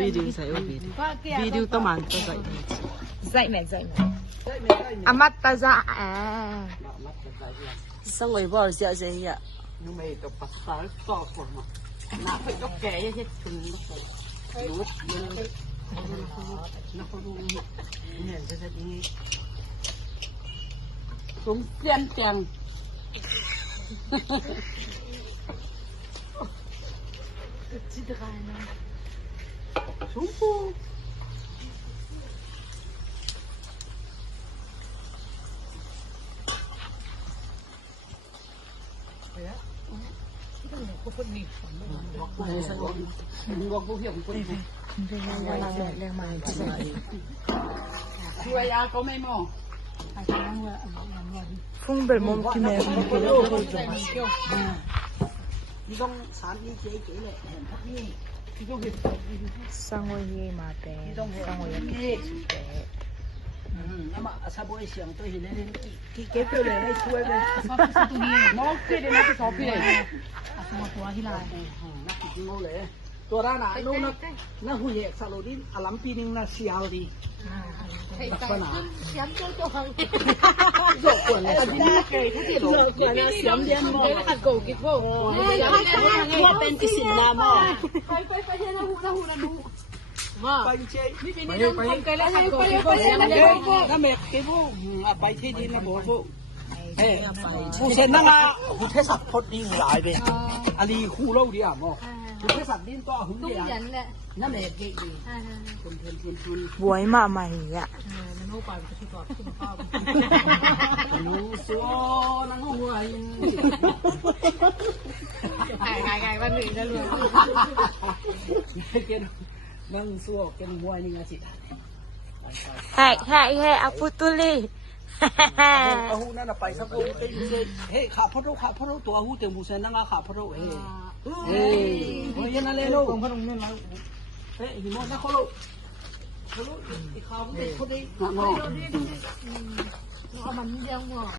video sa'yo, video. Video taman, tagay. Dạy mẹ. Amata Sao người vợ sẽ gì ạ? Nhưng mà tôi bắt sáng to của mà. Nã phải có kẻ hết thùng nó phải. Nó không đúng. Nhìn cho thật đi. Cũng tiên tiền. Xuống phu. Phung bể mông kim mẹ sang ngồi gì mà bé sang ngồi gì mà sao bữa sáng tôi hiện lên cái kế tôi lên đây xuôi về nó kia đến nó cái xó kia này nó cái ngô lệตัวร้านอ่ะนู้นน่ะหุ่ยเอกสโลดินอลัมปีนึงน่ะเสียวดีลักษณะย้ำตัวหังโลกวนเลยที่นี่เคยที่โลกวนนะเสียมเดียนมอขัดโกกิโก้เนี่ยเป็นกิสินนาหม้อไปเที่ยวนะหูนะดูไปเช่นี่เป็นนี่ต้องไปแล้วขัดโกกิโก้เสียมเดียนถ้าเมฆกิโก้ไปที่ดินนะบอกพวกผู้เซนนั่งอ่ะผู้เทศักดิ์พอดีหลายเลยอันนี้คู่เล่าดีอ่ะหม้อผู้เทศักดิ์ดินต่อหุ่นเดียนั่นเมฆกี่บวยมาใหม่อ่ะนูสัวนั่งหัวยินไงวันหนึ่งจะรวยกินนั่งสัวกินหัวนี่ไงสิให้อาปุตุลีอาหูนั่นไปสักคนเป็นเฮ้ยขาพระโรตัวอาหูเต็มบุษนั่งขาพระโรเฮ้ยยันอะไรลูกเฮ้ยหิมะนักเขาลูกเขาลูกอีกขาไม่ได้เขาได้หนักมาก